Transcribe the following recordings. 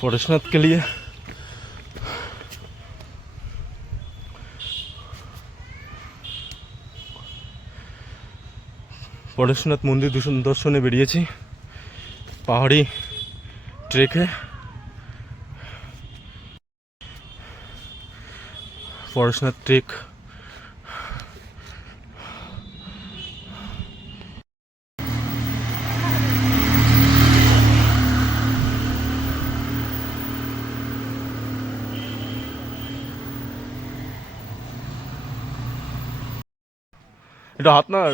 परेशनाथ के लिए परेशनाथ मंदिर दर्शने बेरिয়েছি पहाड़ी ट्रेक है परेशनाथ ट्रेक এটা আপনার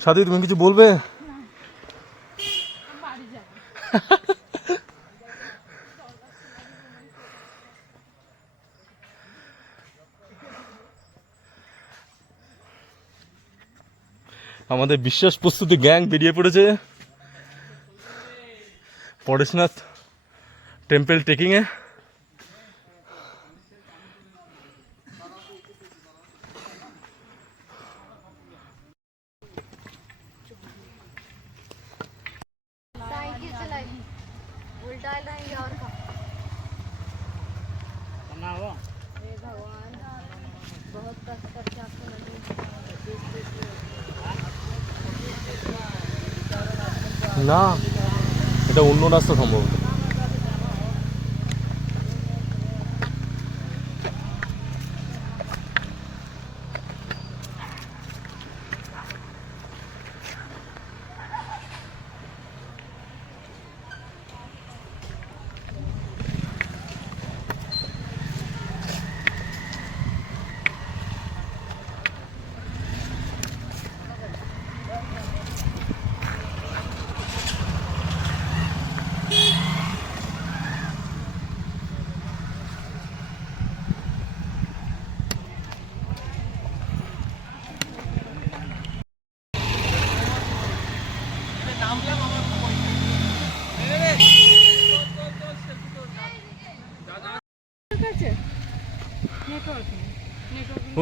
সাথী তুমি কিছু বলবে আমাদের বিশ্বাস প্রস্তুতি গ্যাং বেরিয়ে পড়েছে পরেশনাথ টেম্পল ট্রেকিং এ না এটা অন্য রাস্তা সম্ভবত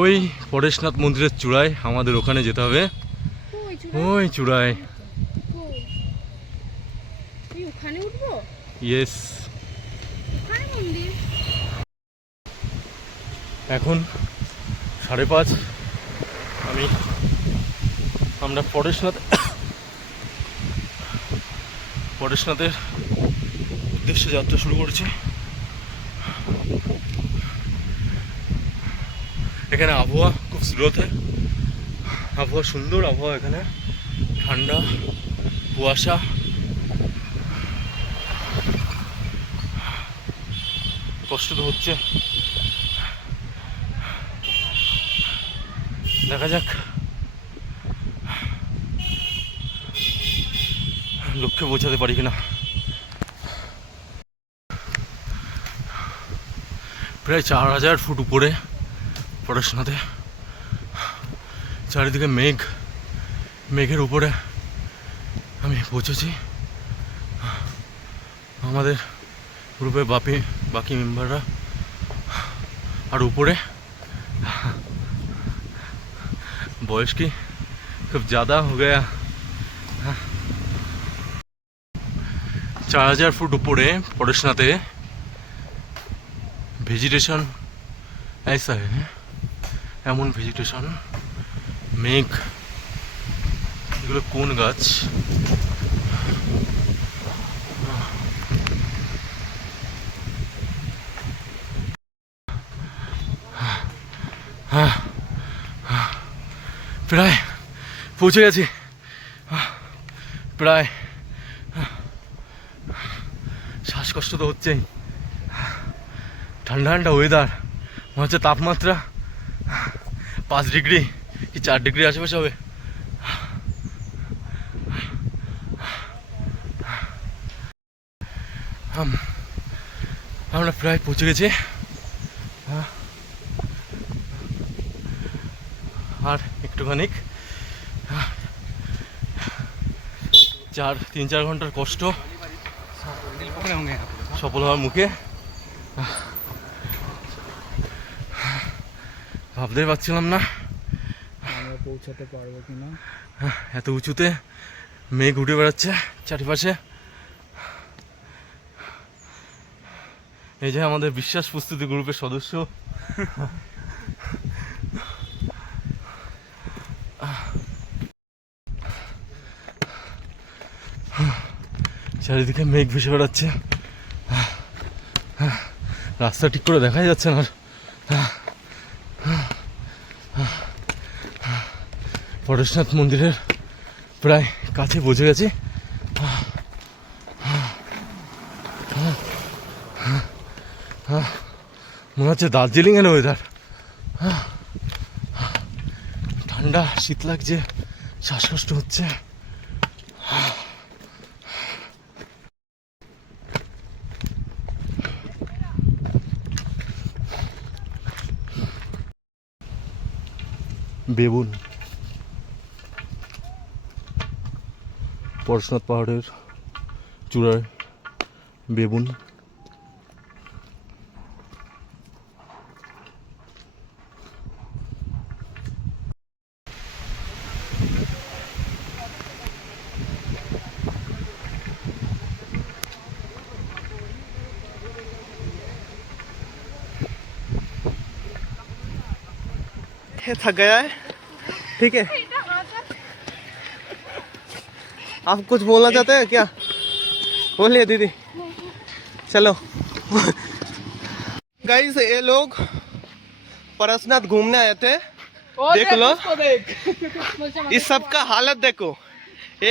ওই পরেশনাথ মন্দিরের চূড়ায় আমাদের ওখানে যেতে হবে ওই চূড়ায় ইয়েস এখন 5:30 আমরা পরেশনাথের উদ্দেশ্যে যাত্রা শুরু করেছি এখানে আবহাওয়া খুব স্রোত আবহাওয়া সুন্দর আবহাওয়া এখানে ঠান্ডা কুয়াশা কষ্ট তো হচ্ছে দেখা যাক লক্ষ্যে পৌঁছাতে পারি কিনা প্রায় 4000 ফুট উপরে পরেশনাথে চারিদিকে মেঘের উপরে আমি পৌঁছেছি আমাদের গ্রুপে বাকি মেম্বাররা আর উপরে বয়স কি খুব ज़्यादा हो गया 4000 ফুট উপরে পরেশনাথে ভেজিটেশন ऐसा है এমন ভেজিটেশন মেঘ এগুলো কোন গাছ প্রায় পৌঁছে গেছি প্রায় শ্বাসকষ্ট তো হচ্ছেই ঠান্ডা ঠান্ডা ওয়েদার মনে হচ্ছে তাপমাত্রা 5 ডিগ্রি কি 4 ডিগ্রি আশেপাশে হবে আমরা প্রায় পৌঁছে গেছি আর একটুখানি 3-4 ঘন্টার কষ্ট সফল হওয়ার মুখে ভাবতেই পারছিলাম না পৌঁছাতে পারবো কিনা। এত উঁচুতে মেঘ উঠে বেড়াচ্ছে চারিপাশে। এই যে আমাদের বিশ্বাস প্রস্তুতি গ্রুপের সদস্য, চারিদিকে মেঘ ভেসে বেড়াচ্ছে, রাস্তা ঠিক করে দেখাই যাচ্ছে না। পরেশনাথ মন্দিরের প্রায় কাছে পৌঁছে গেছি। মনে হচ্ছে দার্জিলিং এর ওয়েদার, ঠান্ডা শীত লাগছে, শ্বাসকষ্ট হচ্ছে। বেবুন, পরেশনাথ পাহাড়ের চূড়ায় বেবুন। थक गया है, ठीक है। आप कुछ बोलना चाहते हैं क्या? बोलिए दीदी। चलो गाइस, ये लोग परेशनाथ घूमने आए थे, देख लो इस सब का हालत देखो।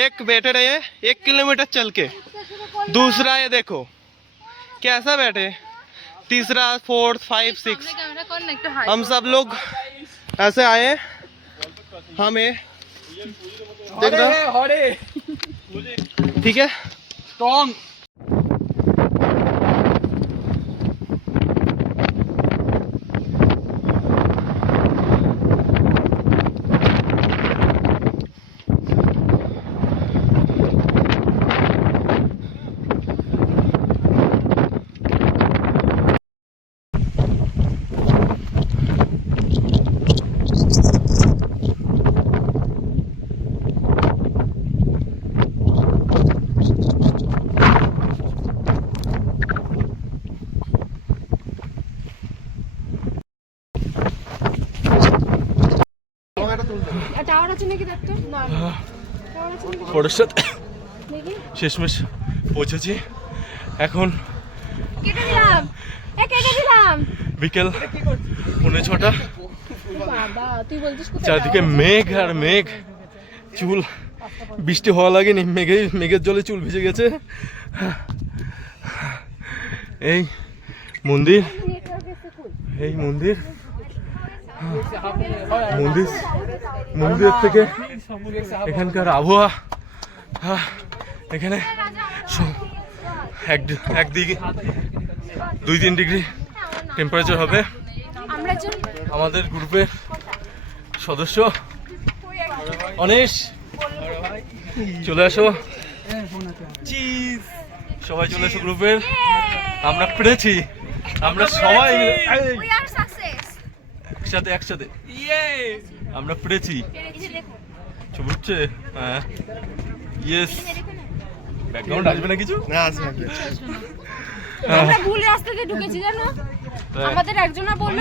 एक बैठे रहे 1 किलोमीटर चल के, दूसरा ये देखो कैसा बैठे, तीसरा 4, 5, 6 हम सब लोग ऐसे आए। हमें देख रहे हो, ठीक है। स्ट्रॉन्ग পরেশনাথ শেষমেশ পৌঁছেছি। এখন বিকেল 6:45। চারদিকে মেঘ আর মেঘ, চুল বৃষ্টি হওয়া লাগেনি, মেঘের জলে চুল ভিজে গেছে। এই মন্দির, এই মন্দির মন্দিরের থেকে এখানকার আবহাওয়া, এখানে একদিকে 2-3 ডিগ্রি টেম্পারেচার হবে। আমাদের গ্রুপের সদস্য অনেশ, চলে আসো, সবাই চলে আসো গ্রুপের। আমরা পেরেছি, আমরা সবাই একসাথে আমরা পেরেছি। ছবি উঠছে, হ্যাঁ, ইয়েস। ব্যাকগ্রাউন্ড আসবে না কিছু? না, আসবে না। আমরা ভুল রাস্তা দিয়ে ঢুকেছি জানো, আমাদের একজনা বলল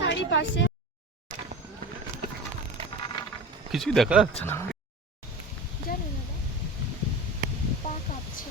চারিপাশে কিছুই দেখা যাচ্ছে না। জানি না, পা কাঁপছে।